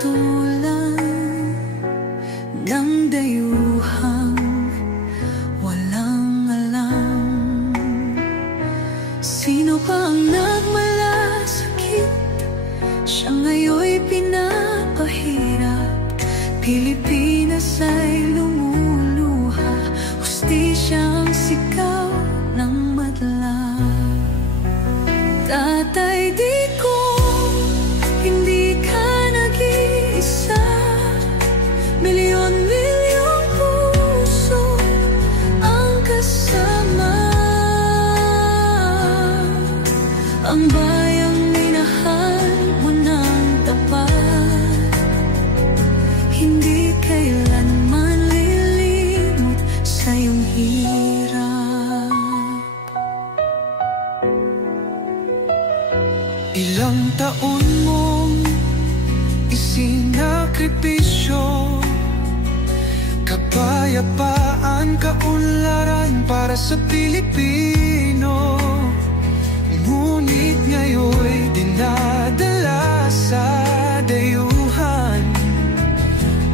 patulan ng dayuhang walang alam. Sino pa ang nagmalasakit? Siya ngayon'y pinapahirap. Pilipinas ay lumuluha, hustisyang sigaw ng madla. Tatay Digong, hindi ka nag-iisa. Milyon-milyong puso ang kasama. Ang bayang minahal mo ng tapat, hindi kailanman lilimot sa iyong hirap. Ilang taon mong isinakripisyo, kapayapaan, kaunlaran para sa Pilipino. Ngunit ngayon'y dinadala sa dayuhan,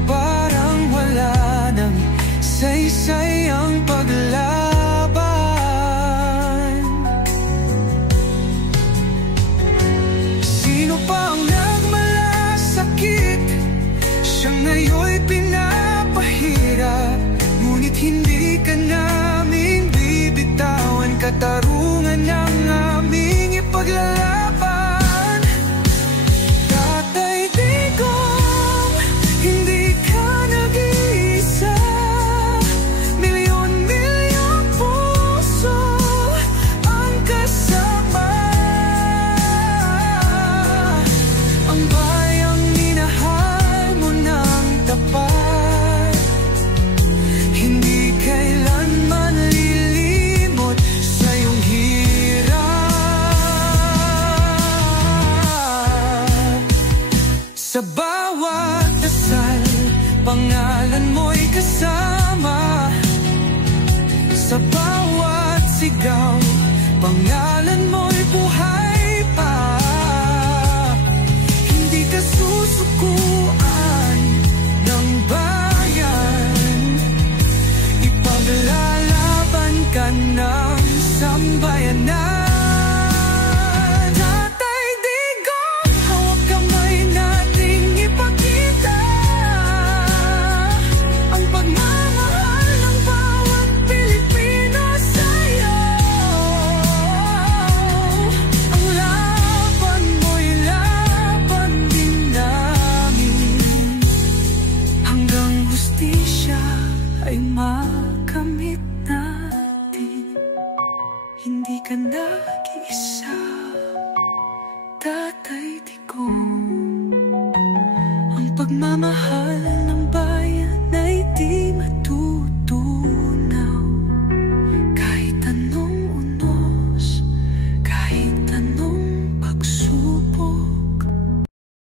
parang wala nang saysay ang paglaban. Sino pa ang nagmalasakit? Siya ngayon'y pinapahirap. Ngunit hindi ka namin bibitawan, katarungan ng aming ipaglalaban. Tatay Digong, hindi ka nag-iisa. Milyon-milyong puso ang kasama. Ang bayang minahal mo ng tapat, hindi kailanman lilimot sa iyong hirap. Sa bawat dasal, pangalan mo'y kasama. Sa bawat sigaw, pangalan mo'y buhay pa. Hindi ka susukuan ng bayan, ipaglalaban ka ng sambayanan. Tatay Digong, hawak kamay nating ipakita ang pagmamahal ng bawat Pilipino sa'yo. Ang laban mo'y laban din namin, hanggang hustisya ay makamit natin. Hindi ka nag-iisa, Tatay Digong. Ang pagmamahal ng